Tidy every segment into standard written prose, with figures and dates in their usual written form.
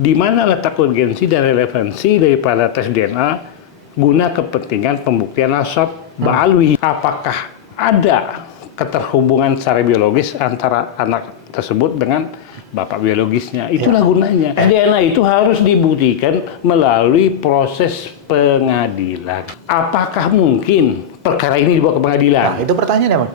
di mana letak urgensi dan relevansi daripada tes DNA guna kepentingan pembuktian nasab Ba'alwi. Apakah ada keterhubungan secara biologis antara anak tersebut dengan bapak biologisnya? Itulah gunanya. DNA itu harus dibuktikan melalui proses pengadilan. Apakah mungkin perkara ini dibawa ke pengadilan? Nah, itu pertanyaannya, Bang.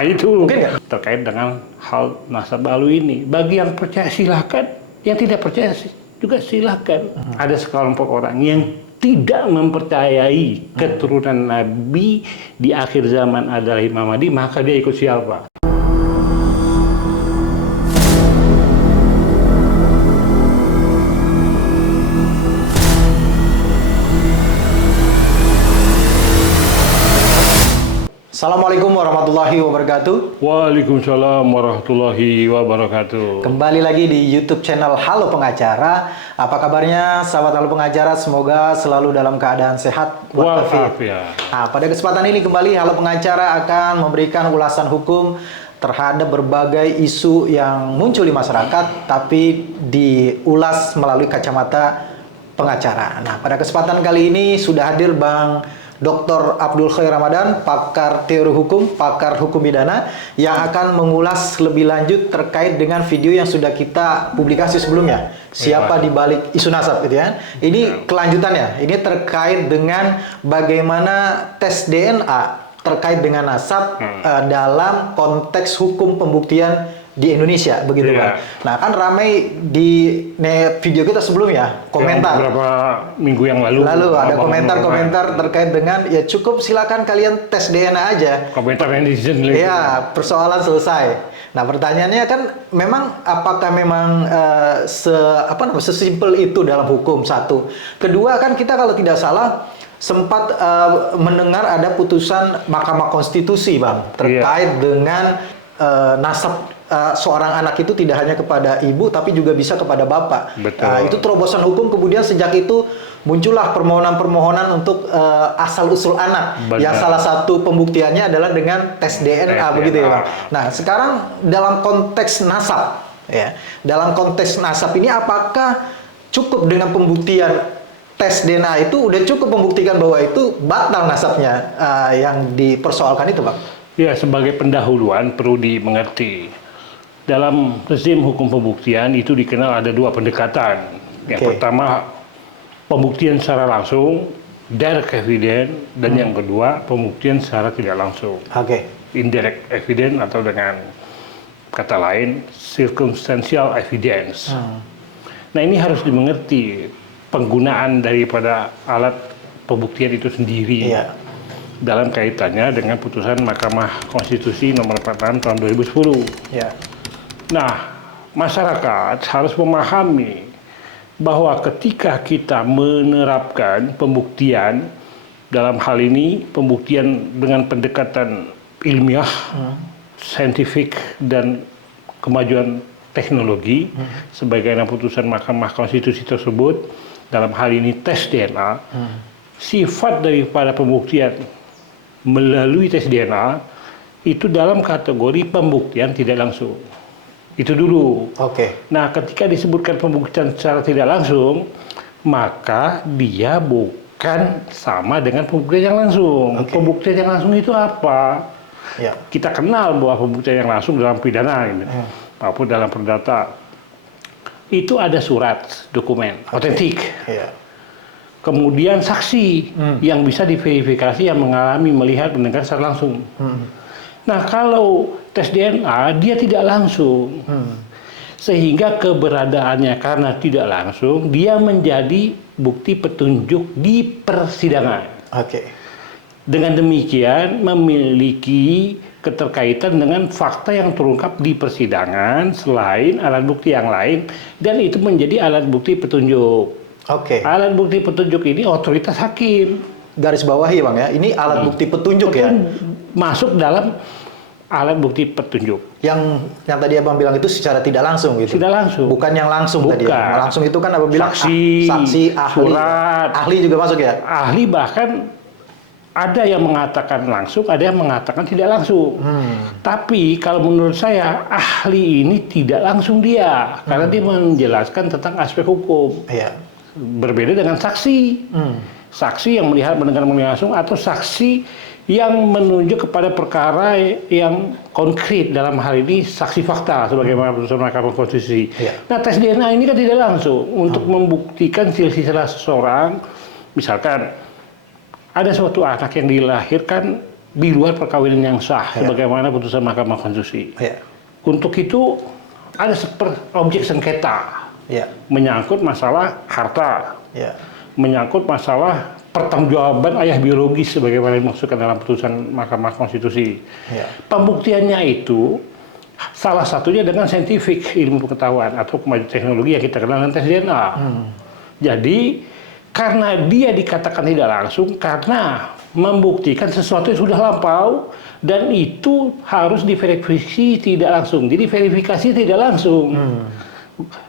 Itu Mungkin nggak? terkait dengan hal nasab Ba'alwi ini. Bagi yang percaya silakan, yang tidak percaya juga silakan. Ada sekelompok orang yang tidak mempercayai keturunan Nabi di akhir zaman adalah Imam Mahdi, maka dia ikut siapa? Assalamualaikum warahmatullahi wabarakatuh. Waalaikumsalam warahmatullahi wabarakatuh. Kembali lagi di YouTube channel Halo Pengacara. Apa kabarnya sahabat Halo Pengacara? Semoga selalu dalam keadaan sehat walafiat. Nah, pada kesempatan ini kembali Halo Pengacara akan memberikan ulasan hukum terhadap berbagai isu yang muncul di masyarakat, tapi diulas melalui kacamata pengacara. Nah, pada kesempatan kali ini sudah hadir Bang Dr. Abdul Khair Ramadan, pakar teori hukum, pakar hukum pidana, yang akan mengulas lebih lanjut terkait dengan video yang sudah kita publikasi sebelumnya. Siapa di balik isu nasab, gitu ya. Ini kelanjutannya. Ini terkait dengan bagaimana tes DNA terkait dengan nasab dalam konteks hukum pembuktian di Indonesia, begitu Pak. Nah, kan ramai di video kita sebelumnya, komentar. Beberapa minggu yang lalu. Ada komentar-komentar terkait dengan, ya cukup silakan kalian tes DNA aja. Komentar netizen. Ya, persoalan selesai. Nah, pertanyaannya kan, memang apakah memang sesimpel itu dalam hukum? Satu. Kedua, kan kita kalau tidak salah sempat mendengar ada putusan Mahkamah Konstitusi, Bang, terkait dengan nasab seorang anak itu tidak hanya kepada ibu tapi juga bisa kepada bapak. Itu terobosan hukum, kemudian sejak itu muncullah permohonan-permohonan untuk asal-usul anak. Yang salah satu pembuktiannya adalah dengan tes DNA, begitu ya, Pak. Nah, sekarang dalam konteks nasab, ya, dalam konteks nasab ini apakah cukup dengan pembuktian tes DNA itu udah cukup membuktikan bahwa itu batal nasabnya yang dipersoalkan itu, Pak? Ya, sebagai pendahuluan perlu dimengerti. Dalam rezim hukum pembuktian itu dikenal ada dua pendekatan. Yang pertama, pembuktian secara langsung, direct evidence, dan yang kedua, pembuktian secara tidak langsung. Indirect evidence, atau dengan kata lain, circumstantial evidence. Nah, ini harus dimengerti penggunaan daripada alat pembuktian itu sendiri. Dalam kaitannya dengan putusan Mahkamah Konstitusi nomor 46 tahun 2010. Nah, masyarakat harus memahami bahwa ketika kita menerapkan pembuktian, dalam hal ini pembuktian dengan pendekatan ilmiah, saintifik, dan kemajuan teknologi, sebagaimana putusan Mahkamah Konstitusi tersebut, dalam hal ini tes DNA, sifat daripada pembuktian melalui tes DNA itu dalam kategori pembuktian tidak langsung. Itu dulu. Nah, ketika disebutkan pembuktian secara tidak langsung, maka dia bukan sama dengan pembuktian yang langsung. Pembuktian yang langsung itu apa? Kita kenal bahwa pembuktian yang langsung dalam pidana, maupun dalam perdata, itu ada surat, dokumen, otentik. Kemudian saksi yang bisa diverifikasi, yang mengalami, melihat, mendengar secara langsung. Nah, kalau tes DNA dia tidak langsung, sehingga keberadaannya karena tidak langsung dia menjadi bukti petunjuk di persidangan. Dengan demikian memiliki keterkaitan dengan fakta yang terungkap di persidangan selain alat bukti yang lain, dan itu menjadi alat bukti petunjuk. Alat bukti petunjuk ini otoritas hakim. Garis bawahi, Bang, ya. Ini alat bukti petunjuk ya. Masuk dalam alat bukti petunjuk. Yang tadi Abang bilang itu secara tidak langsung gitu. Tidak langsung. Bukan yang langsung tadi. Langsung itu kan Abang bilang saksi, ahli, surat. Ahli juga masuk ya? Ahli, bahkan ada yang mengatakan langsung, ada yang mengatakan tidak langsung. Tapi kalau menurut saya ahli ini tidak langsung dia, karena dia menjelaskan tentang aspek hukum. Iya. Berbeda dengan saksi. Saksi yang melihat, mendengar langsung, atau saksi yang menunjuk kepada perkara yang konkret, dalam hal ini saksi fakta sebagaimana putusan Mahkamah Konstitusi. Nah, tes DNA ini kan tidak langsung untuk membuktikan silsilah seseorang. Misalkan ada suatu anak yang dilahirkan di luar perkawinan yang sah, sebagaimana putusan Mahkamah Konstitusi. Untuk itu ada objek sengketa, menyangkut masalah harta, menyangkut masalah pertanggungjawaban ayah biologis, sebagaimana dimaksudkan dalam putusan Mahkamah Konstitusi. Pembuktiannya itu salah satunya dengan saintifik, ilmu pengetahuan atau kemajuan teknologi yang kita kenal dengan tes DNA. Jadi karena dia dikatakan tidak langsung, karena membuktikan sesuatu yang sudah lampau, dan itu harus diverifikasi tidak langsung. Jadi verifikasi tidak langsung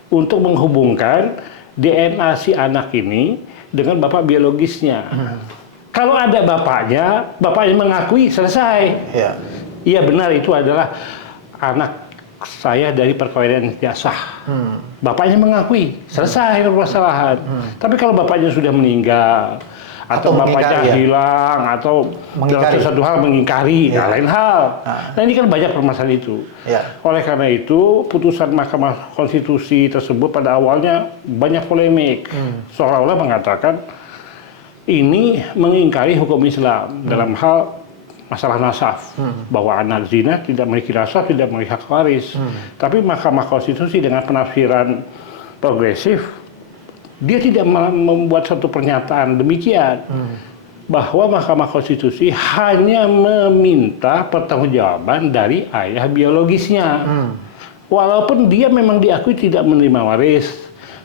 untuk menghubungkan DNA si anak ini dengan bapak biologisnya. Kalau ada bapaknya mengakui, selesai. Iya benar, itu adalah anak saya dari perkawinan tidak sah. Bapaknya mengakui, selesai permasalahan. Tapi kalau bapaknya sudah meninggal, atau bapaknya hilang, atau dalam satu hal mengingkari, lain hal. Nah, ini kan banyak permasalahan itu. Oleh karena itu, putusan Mahkamah Konstitusi tersebut pada awalnya banyak polemik. Seolah-olah mengatakan ini mengingkari hukum Islam dalam hal masalah nasab, bahwa anak zina tidak memiliki nasab, tidak memiliki hak waris. Tapi Mahkamah Konstitusi dengan penafsiran progresif, dia tidak membuat satu pernyataan demikian, bahwa Mahkamah Konstitusi hanya meminta pertanggungjawaban dari ayah biologisnya. Walaupun dia memang diakui tidak menerima waris,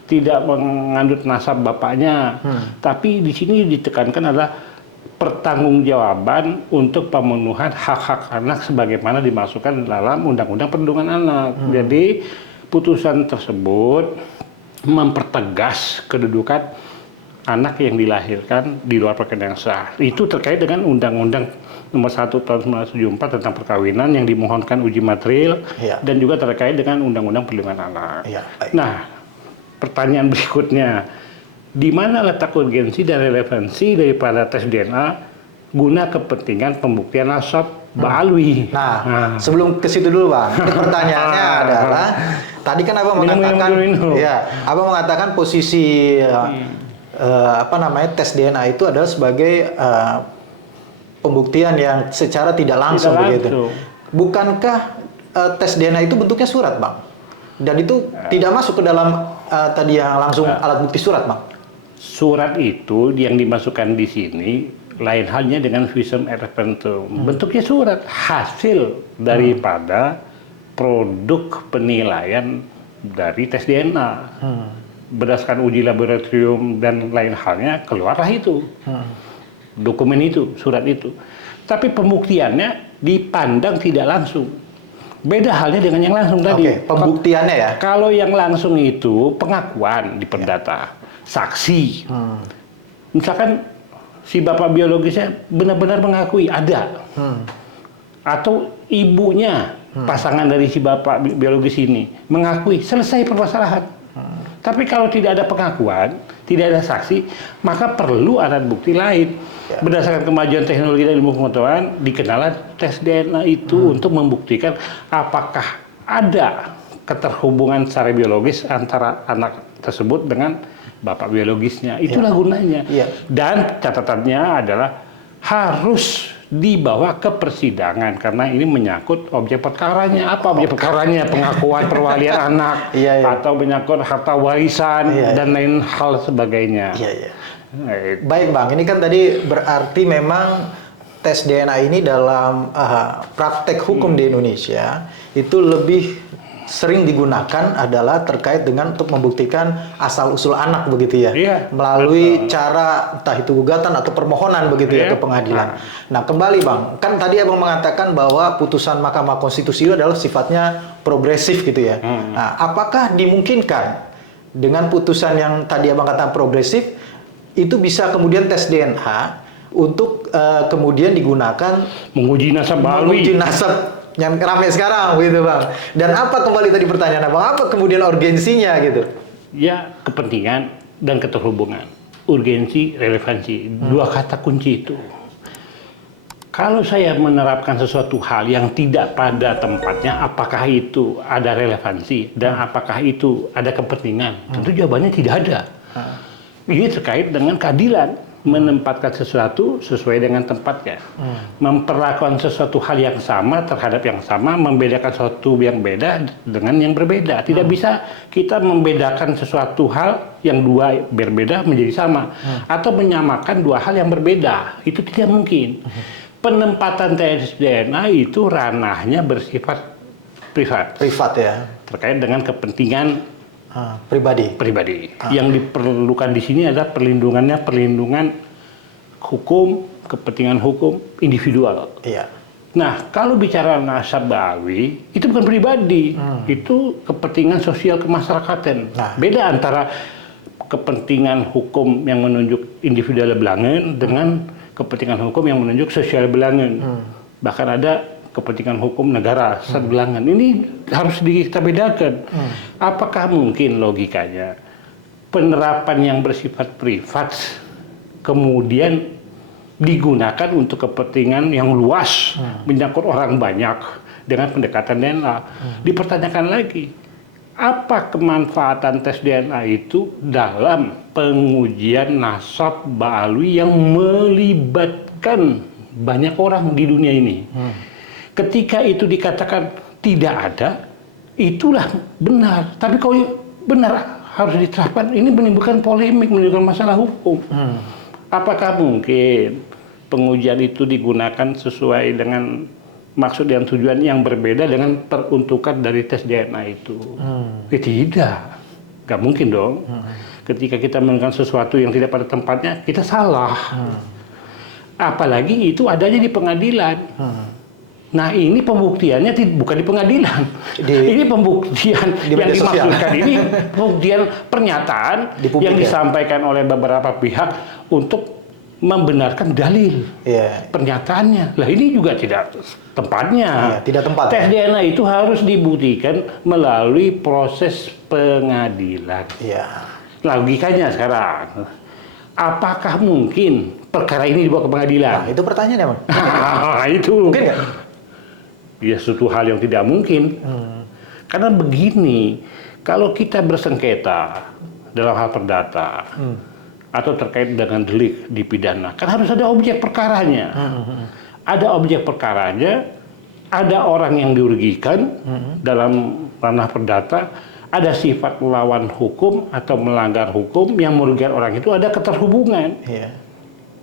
tidak mengandung nasab bapaknya, tapi di sini ditekankan adalah pertanggungjawaban untuk pemenuhan hak-hak anak sebagaimana dimasukkan dalam Undang-Undang Perlindungan Anak. Jadi putusan tersebut mempertegas kedudukan anak yang dilahirkan di luar perkawinan yang sah. Itu terkait dengan Undang-Undang Nomor 1 Tahun 1974 tentang perkawinan yang dimohonkan uji material, dan juga terkait dengan Undang-Undang Perlindungan Anak. Nah, pertanyaan berikutnya, di mana letak urgensi dan relevansi daripada tes DNA guna kepentingan pembuktian nasab Mbak Alwi? Nah, sebelum ke situ dulu Bang, ini pertanyaannya adalah, tadi kan Abang mengatakan, Abang mengatakan posisi tes DNA itu adalah sebagai pembuktian yang secara tidak langsung begitu. Bukankah tes DNA itu bentuknya surat, Bang? Dan itu tidak masuk ke dalam tadi yang langsung alat bukti surat, Bang? Surat itu yang dimasukkan di sini lain halnya dengan visum et repertum. Bentuknya surat, hasil daripada produk penilaian dari tes DNA. Berdasarkan uji laboratorium dan lain halnya, keluarlah itu. Dokumen itu, surat itu. Tapi pembuktiannya dipandang tidak langsung. Beda halnya dengan yang langsung tadi. Pembuktiannya ya? Kalau yang langsung itu pengakuan di perdata. Saksi, misalkan si bapak biologisnya benar-benar mengakui ada, atau ibunya pasangan dari si bapak biologis ini mengakui, selesai permasalahan. Tapi kalau tidak ada pengakuan, tidak ada saksi, maka perlu alat bukti lain. Berdasarkan kemajuan teknologi dan ilmu pengetahuan, dikenalkan tes DNA itu untuk membuktikan apakah ada keterhubungan secara biologis antara anak tersebut dengan bapak biologisnya. Itulah gunanya. Dan catatannya adalah harus dibawa ke persidangan karena ini menyangkut objek perkaranya. Apa objek perkaranya? Pengakuan perwalian anak, atau menyangkut harta warisan dan lain hal sebagainya. Baik Bang, ini kan tadi berarti memang tes DNA ini dalam praktek hukum di Indonesia itu lebih sering digunakan adalah terkait dengan untuk membuktikan asal-usul anak begitu ya, melalui cara entah itu gugatan atau permohonan begitu ya ke pengadilan. Nah kembali Bang, kan tadi Abang mengatakan bahwa putusan Mahkamah Konstitusi itu adalah sifatnya progresif gitu ya. Nah apakah dimungkinkan dengan putusan yang tadi Abang katakan progresif itu bisa kemudian tes DNA untuk kemudian digunakan menguji nasab Ba'alwi. Menguji nasab yang ramai sekarang gitu Bang. Dan apa kembali tadi pertanyaan Abang, apa kemudian urgensinya gitu? Ya, kepentingan dan keterhubungan. Urgensi, relevansi. Dua kata kunci itu. Kalau saya menerapkan sesuatu hal yang tidak pada tempatnya, apakah itu ada relevansi dan apakah itu ada kepentingan? Tentu jawabannya tidak ada. Ini terkait dengan keadilan, menempatkan sesuatu sesuai dengan tempatnya, memperlakukan sesuatu hal yang sama terhadap yang sama, membedakan sesuatu yang beda dengan yang berbeda. Tidak bisa kita membedakan sesuatu hal yang dua berbeda menjadi sama, atau menyamakan dua hal yang berbeda. Itu tidak mungkin. Penempatan tes DNA itu ranahnya bersifat privat. Privat ya. Terkait dengan kepentingan pribadi. Yang diperlukan di sini adalah perlindungan hukum, kepentingan hukum individual. Iya. Nah, kalau bicara nasab Ba'alwi, itu bukan pribadi, itu kepentingan sosial kemasyarakatan. Nah. Beda antara kepentingan hukum yang menunjuk individual belangen dengan kepentingan hukum yang menunjuk sosial belangen. Bahkan ada kepentingan hukum negara sebelangan. Ini harus kita bedakan. Apakah mungkin logikanya penerapan yang bersifat privat kemudian digunakan untuk kepentingan yang luas, menyangkut orang banyak dengan pendekatan DNA? Dipertanyakan lagi, apa kemanfaatan tes DNA itu dalam pengujian nasab Ba'alwi yang melibatkan banyak orang di dunia ini? Ketika itu dikatakan tidak ada, itulah benar. Tapi kalau benar harus diterapkan, ini menimbulkan polemik, menimbulkan masalah hukum. Apakah mungkin pengujian itu digunakan sesuai dengan maksud dan tujuan yang berbeda dengan peruntukan dari tes DNA itu? Tidak, nggak mungkin dong. Ketika kita melakukan sesuatu yang tidak pada tempatnya, kita salah. Apalagi itu adanya di pengadilan. Nah, ini pembuktiannya bukan di pengadilan. Ini pembuktian yang dimaksudkan ini pembuktian pernyataan yang disampaikan oleh beberapa pihak untuk membenarkan dalil pernyataannya. Lah, ini juga tidak tempatnya. Tidak tepat. Tes DNA itu harus dibuktikan melalui proses pengadilan. Logikanya sekarang, apakah mungkin perkara ini dibawa ke pengadilan? Nah, itu pertanyaannya, Bang. Itu mungkin nggak? Ya, suatu hal yang tidak mungkin. Karena begini, kalau kita bersengketa dalam hal perdata atau terkait dengan delik di pidana, kan harus ada objek perkaranya. Ada objek perkaranya, ada orang yang dirugikan dalam ranah perdata, ada sifat melawan hukum atau melanggar hukum yang merugikan orang itu, ada keterhubungan.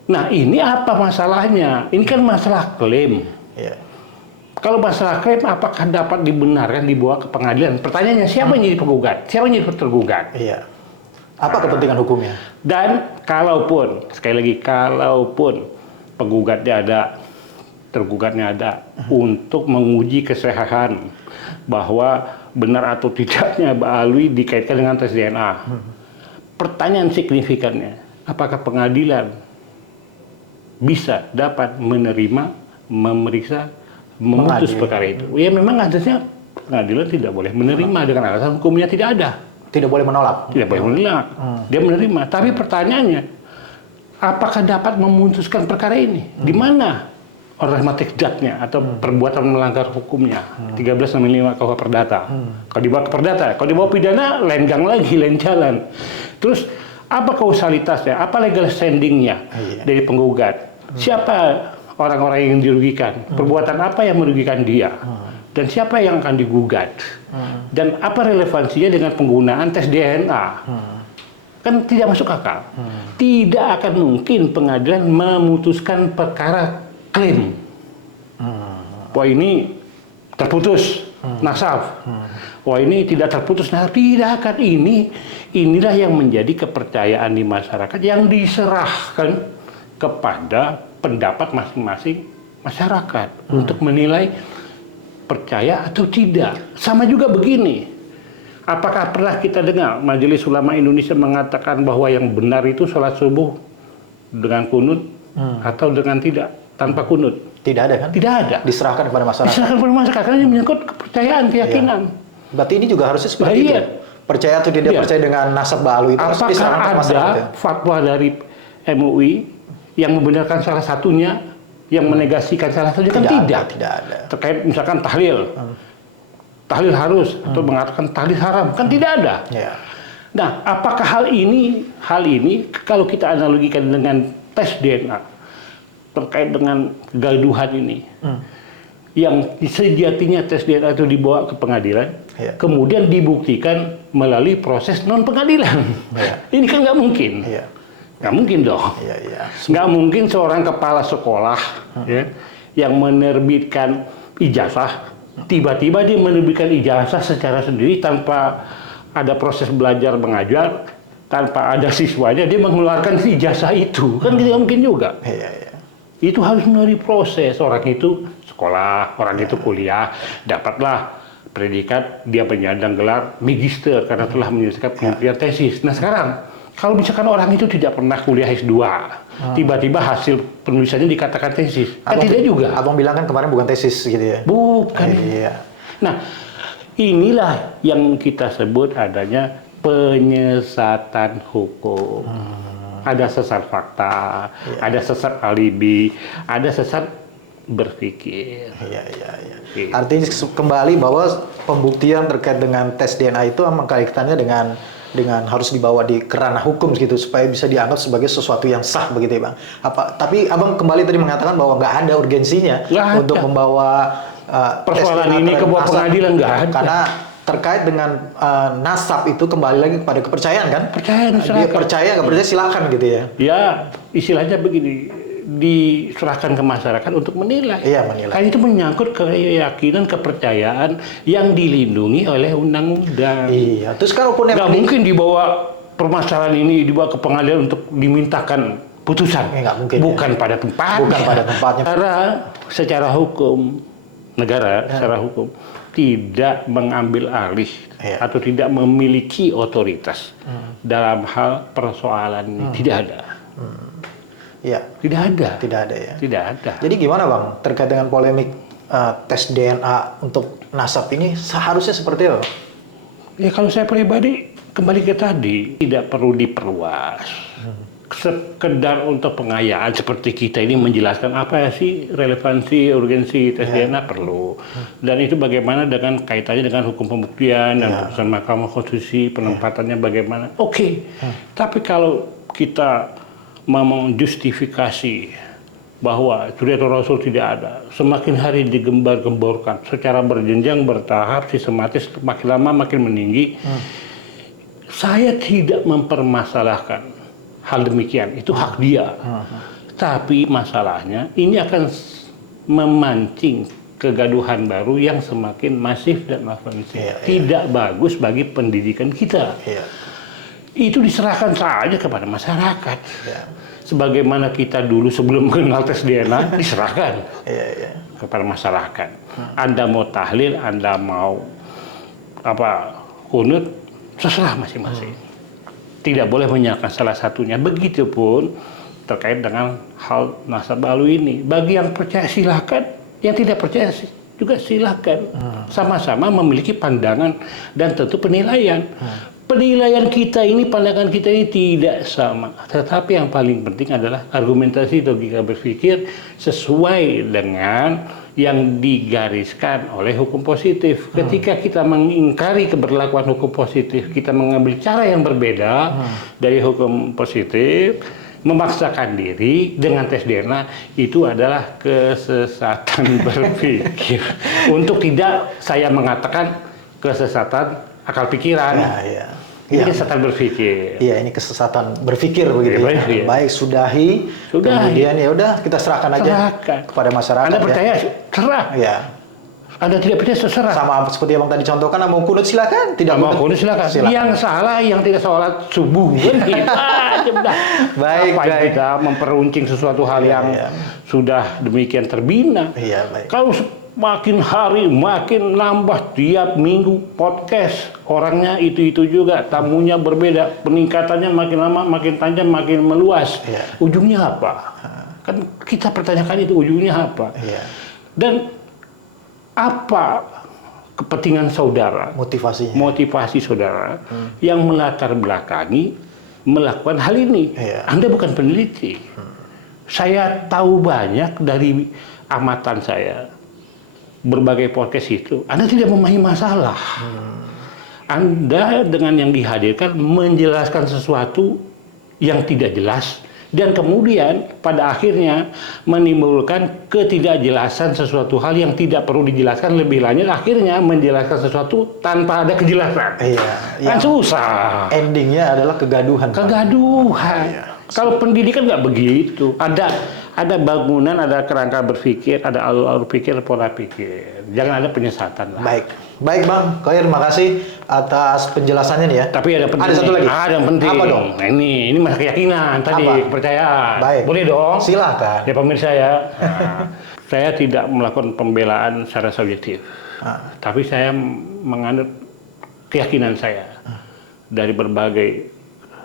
Nah, ini apa masalahnya? Ini kan masalah klaim. Kalau masalah klaim, apakah dapat dibenarkan dibawa ke pengadilan? Pertanyaannya, siapa yang jadi penggugat? Siapa yang jadi tergugat? Apa kepentingan hukumnya? Dan kalaupun, sekali lagi, kalaupun penggugatnya ada, tergugatnya ada, untuk menguji kesehatan bahwa benar atau tidaknya Ba'alwi dikaitkan dengan tes DNA. Pertanyaan signifikannya, apakah pengadilan bisa dapat menerima, memeriksa, memutus perkara itu? Ya, memang asasnya pengadilan tidak boleh menerima dengan alasan hukumnya tidak ada. Tidak boleh menolak. Tidak boleh menolak. Dia menerima. Tapi pertanyaannya, apakah dapat memutuskan perkara ini? Di mana normatif datnya atau perbuatan melanggar hukumnya? 1365 KUH Perdata. Kalau dibawa ke perdata, kalau dibawa pidana, lain gang lagi, lain jalan. Terus apa kausalitasnya? Apa legal standingnya dari penggugat? Siapa orang-orang yang dirugikan? Perbuatan apa yang merugikan dia? Dan siapa yang akan digugat? Dan apa relevansinya dengan penggunaan tes DNA? Kan tidak masuk akal. Tidak akan mungkin pengadilan memutuskan perkara klaim. Wah, ini terputus nasab. Wah, ini tidak terputus nasab. Tidak akan. Inilah yang menjadi kepercayaan di masyarakat yang diserahkan kepada pendapat masing-masing masyarakat untuk menilai percaya atau tidak. Sama juga begini, apakah pernah kita dengar Majelis Ulama Indonesia mengatakan bahwa yang benar itu sholat subuh dengan kunut atau dengan tidak, tanpa kunut. Tidak ada kan? Tidak ada. Diserahkan kepada masyarakat. Diserahkan kepada masyarakat karena ini menyangkut kepercayaan, keyakinan. Berarti ini juga harusnya seperti itu. Percaya atau tidak percaya dengan nasab balu itu harus diserahkan kepada masyarakat. Apakah ada fatwa dari MUI yang membenarkan salah satunya, yang menegasikan salah satunya? Kan tidak. Tidak ada. Terkait misalkan tahlil. Tahlil harus atau mengatakan tahlil haram, kan tidak ada. Nah, apakah hal ini kalau kita analogikan dengan tes DNA terkait dengan kegaduhan ini, yang sejatinya tes DNA itu dibawa ke pengadilan, kemudian dibuktikan melalui proses non pengadilan, ini kan nggak mungkin, nggak mungkin dong, nggak mungkin seorang kepala sekolah yang menerbitkan ijazah, tiba-tiba dia menerbitkan ijazah secara sendiri tanpa ada proses belajar mengajar, tanpa ada siswanya dia mengeluarkan ijazah itu, kan tidak mungkin juga. Itu harus melalui proses. Orang itu sekolah, orang itu kuliah, dapatlah predikat, dia penyandang gelar magister karena telah menyelesaikan penelitian tesis. Nah sekarang, kalau misalkan orang itu tidak pernah kuliah S2, tiba-tiba hasil penulisannya dikatakan tesis, kan tidak juga. Abang bilang kan kemarin bukan tesis gitu ya? Bukan. Nah, inilah yang kita sebut adanya penyesatan hukum. Ada sesat fakta, ada sesat alibi, ada sesat berpikir. Artinya kembali bahwa pembuktian terkait dengan tes DNA itu memang kaitannya dengan harus dibawa di kerana hukum gitu supaya bisa dianggap sebagai sesuatu yang sah begitu ya Bang. Tapi Abang kembali tadi mengatakan bahwa nggak ada urgensinya untuk membawa persoalan ini ke bawah pengadilan, nggak ada. Karena terkait dengan nasab itu kembali lagi kepada kepercayaan kan? Dia percaya nggak percaya silakan gitu ya? Ya istilahnya begini, diserahkan ke masyarakat untuk menilai. Menilai. Kan itu menyangkut keyakinan, kepercayaan yang dilindungi oleh undang-undang. Terus kalaupun nggak mungkin dibawa permasalahan ini dibawa ke pengadilan untuk dimintakan putusan. Nggak mungkin. Bukan pada tempatnya. Karena secara hukum negara, secara hukum tidak mengambil alih atau tidak memiliki otoritas dalam hal persoalan ini. Tidak ada. Tidak ada ya. Tidak ada. Jadi gimana Bang terkait dengan polemik tes DNA untuk nasab ini seharusnya seperti apa? Ya kalau saya pribadi kembali ke tadi, tidak perlu diperluas. Sekedar untuk pengayaan seperti kita ini menjelaskan apa sih relevansi, urgensi tes DNA perlu. Dan itu bagaimana dengan kaitannya dengan hukum pembuktian dan putusan Mahkamah Konstitusi, penempatannya bagaimana. Tapi kalau kita mau menjustifikasi bahwa Suriatul Rasul tidak ada, semakin hari digembar-gemborkan secara berjenjang, bertahap, sistematis, makin lama makin meninggi. Saya tidak mempermasalahkan hal demikian, itu hak dia. Tapi masalahnya ini akan memancing kegaduhan baru yang semakin masif dan ofensif. Tidak bagus bagi pendidikan kita. Itu diserahkan saja kepada masyarakat. Sebagaimana kita dulu sebelum mengenal tes DNA diserahkan kepada masyarakat. Anda mau tahlil, Anda mau kunut, terserah masing-masing. Tidak boleh menyalahkan salah satunya. Begitupun terkait dengan hal nasab balu ini. Bagi yang percaya silakan, yang tidak percaya juga silakan. Sama-sama memiliki pandangan dan tentu penilaian. Penilaian kita ini, pandangan kita ini tidak sama. Tetapi yang paling penting adalah argumentasi logika berpikir sesuai dengan yang digariskan oleh hukum positif. Ketika kita mengingkari keberlakuan hukum positif, kita mengambil cara yang berbeda dari hukum positif, memaksakan diri dengan tes DNA, itu adalah kesesatan berpikir. Untuk tidak saya mengatakan kesesatan akal pikiran. Ini kesesatan berpikir. Ini kesesatan berpikir begitu ya. Baik, sudahi. Kemudian ya udah kita serahkan aja kepada masyarakat. Anda percaya, serah. Anda tidak percaya, terserah. Sama seperti yang Bang tadi contohkan, mau kunut silakan, tidak mau kunut silakan. Yang salah yang tidak sholat subuh. Baik. Kita memperuncing sesuatu hal yang sudah demikian terbina. Kalau makin hari makin nambah, tiap minggu podcast orangnya itu juga, tamunya berbeda, peningkatannya makin lama makin tajam, makin meluas. Ujungnya apa? Kan kita pertanyakan itu ujungnya apa? Iya. Dan apa kepentingan saudara? Motivasinya. Motivasi saudara yang melatar belakangi melakukan hal ini. Iya. Anda bukan peneliti. Saya tahu banyak dari amatan saya berbagai podcast itu. Anda tidak memahami masalah. Anda dengan yang dihadirkan menjelaskan sesuatu yang tidak jelas dan kemudian pada akhirnya menimbulkan ketidakjelasan sesuatu hal yang tidak perlu dijelaskan lebih lanjut, akhirnya menjelaskan sesuatu tanpa ada kejelasan. Iya. Kan susah. Endingnya adalah kegaduhan. Kegaduhan. Iya. Kalau pendidikan nggak begitu. Ada bangunan, ada kerangka berpikir, ada alur pikir, pola pikir. Jangan ada penyesatan lah. Baik Bang Khoir, makasih atas penjelasannya nih ya. Tapi ada penting. Ada satu lagi. Ada yang penting. Apa dong? Nah, ini masalah keyakinan tadi, Apa? kepercayaan. Baik. Boleh dong? Silahkan. Ya pemirsa ya. Nah, saya tidak melakukan pembelaan secara subjektif. Tapi saya menganut keyakinan saya dari berbagai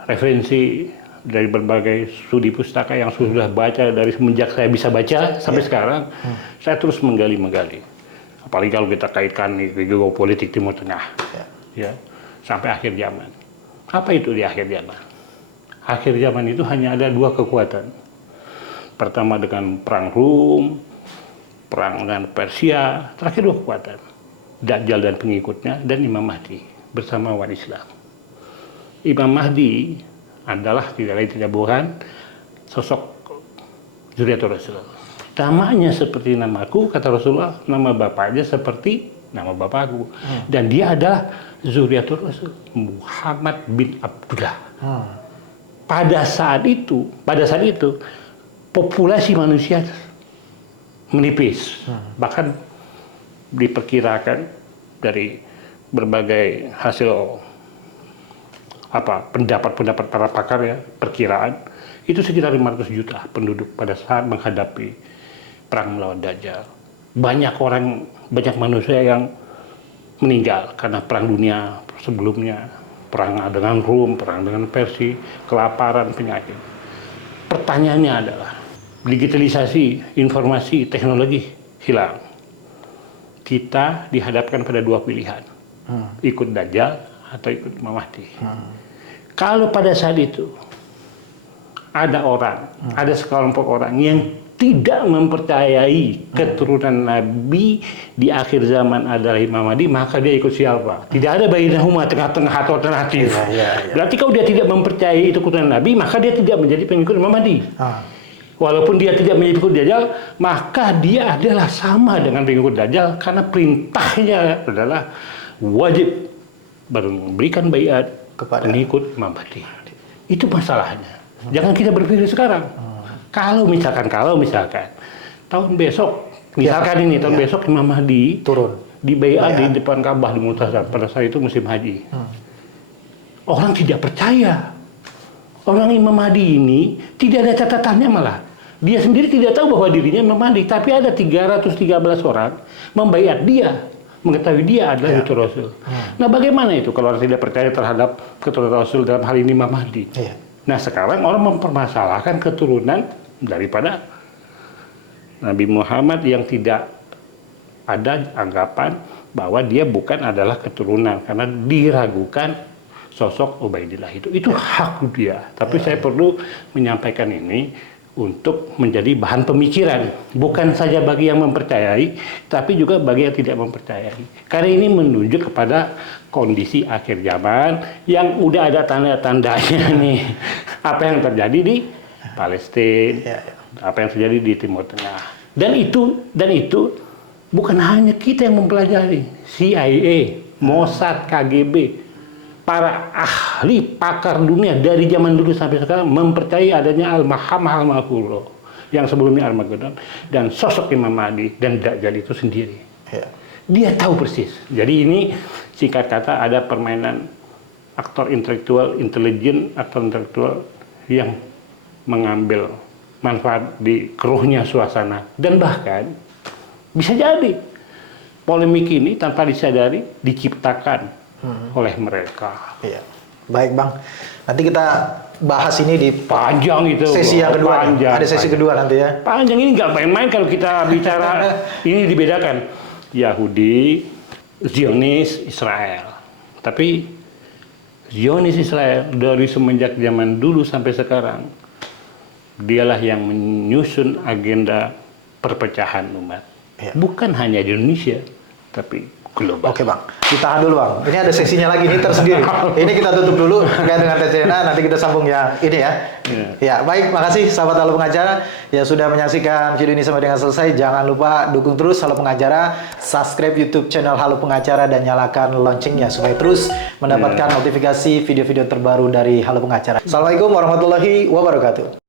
referensi, dari berbagai studi pustaka yang sudah baca dari semenjak saya bisa baca sampai sekarang, saya terus menggali. Apalagi kalau kita kaitkan nih geopolitik Timur Tengah, ya sampai akhir zaman. Apa itu di akhir zaman? Akhir zaman itu hanya ada dua kekuatan. Pertama dengan perang Rum, perang dengan Persia, terakhir dua kekuatan. Dajjal dan pengikutnya, dan Imam Mahdi bersama umat Islam. Imam Mahdi adalah tidak lain tidak bukan sosok Zuriatul Rasul. Namanya seperti namaku, kata Rasulullah, nama bapaknya seperti nama bapakku. Dan dia adalah Zuriatul Rasul, Muhammad bin Abdullah. Pada saat itu, populasi manusia menipis. Bahkan diperkirakan dari berbagai hasil pendapat para pakar ya, perkiraan itu sekitar 500 juta penduduk pada saat menghadapi perang melawan Dajjal. Banyak manusia yang meninggal karena perang dunia sebelumnya, perang dengan Rum, perang dengan Persia, kelaparan, penyakit. Pertanyaannya adalah, digitalisasi, informasi, teknologi hilang. Kita dihadapkan pada dua pilihan, ikut Dajjal atau ikut Imam Mahdi. Kalau pada saat itu ada sekelompok orang yang tidak mempercayai keturunan Nabi di akhir zaman adalah Imam Mahdi, maka dia ikut siapa? Tidak ada bainahuma, tengah-tengah atau alternatif. Berarti kalau dia tidak mempercayai itu keturunan Nabi, maka dia tidak menjadi pengikut Imam Mahdi. Walaupun dia tidak menjadi pengikut Dajjal, maka dia adalah sama dengan pengikut Dajjal karena perintahnya adalah wajib memberikan baiat kepada pengikut Imam Mahdi. Itu masalahnya. Jangan kita berpikir sekarang. Kalau misalkan tahun besok, besok Imam Mahdi turun di baiat di depan Ka'bah di Mu'tazam, pada saat itu musim haji. Orang tidak percaya. Orang Imam Mahdi ini tidak ada catatannya malah. Dia sendiri tidak tahu bahwa dirinya Imam Mahdi, tapi ada 313 orang membaiat dia, mengetahui dia adalah Rasul. Nah, bagaimana itu kalau orang tidak percaya terhadap keturunan Rasul, dalam hal ini Imam Mahdi? Nah, sekarang orang mempermasalahkan keturunan daripada Nabi Muhammad yang tidak ada anggapan bahwa dia bukan adalah keturunan karena diragukan sosok Ubaidillah itu hak dia. Tapi saya perlu menyampaikan ini untuk menjadi bahan pemikiran, bukan saja bagi yang mempercayai, tapi juga bagi yang tidak mempercayai. Karena ini menunjuk kepada kondisi akhir zaman yang udah ada tanda-tandanya nih. Apa yang terjadi di Palestina, apa yang terjadi di Timur Tengah. Dan itu bukan hanya kita yang mempelajari. CIA, Mossad, KGB, para ahli pakar dunia dari zaman dulu sampai sekarang mempercayai adanya Al-Mahamah Al-Mahfuro yang sebelumnya Armageddon dan sosok Imam Mahdi dan Dajjal itu sendiri. Dia tahu persis. Jadi ini singkat kata ada permainan aktor intelektual, intelijen, aktor intelektual yang mengambil manfaat di keruhnya suasana. Dan bahkan bisa jadi polemik ini tanpa disadari diciptakan oleh mereka. Baik Bang, nanti kita bahas ini di panjang itu. Sesi yang kedua. Panjang, ada sesi kedua nanti ya. Panjang ini nggak main-main kalau kita bicara ini dibedakan Yahudi, Zionis, Israel. Tapi Zionis Israel dari semenjak zaman dulu sampai sekarang dialah yang menyusun agenda perpecahan umat. Ya. Bukan hanya di Indonesia, tapi global. Oke Bang, ditahan dulu Bang. Ini ada seksinya lagi nih tersendiri. Ini kita tutup dulu terkait dengan TCNA, nanti kita sambung ya ini ya. Ya baik, makasih sahabat Halo Pengacara yang sudah menyaksikan video ini sampai dengan selesai. Jangan lupa dukung terus Halo Pengacara, subscribe YouTube channel Halo Pengacara dan nyalakan loncengnya supaya terus mendapatkan notifikasi video-video terbaru dari Halo Pengacara. Assalamualaikum warahmatullahi wabarakatuh.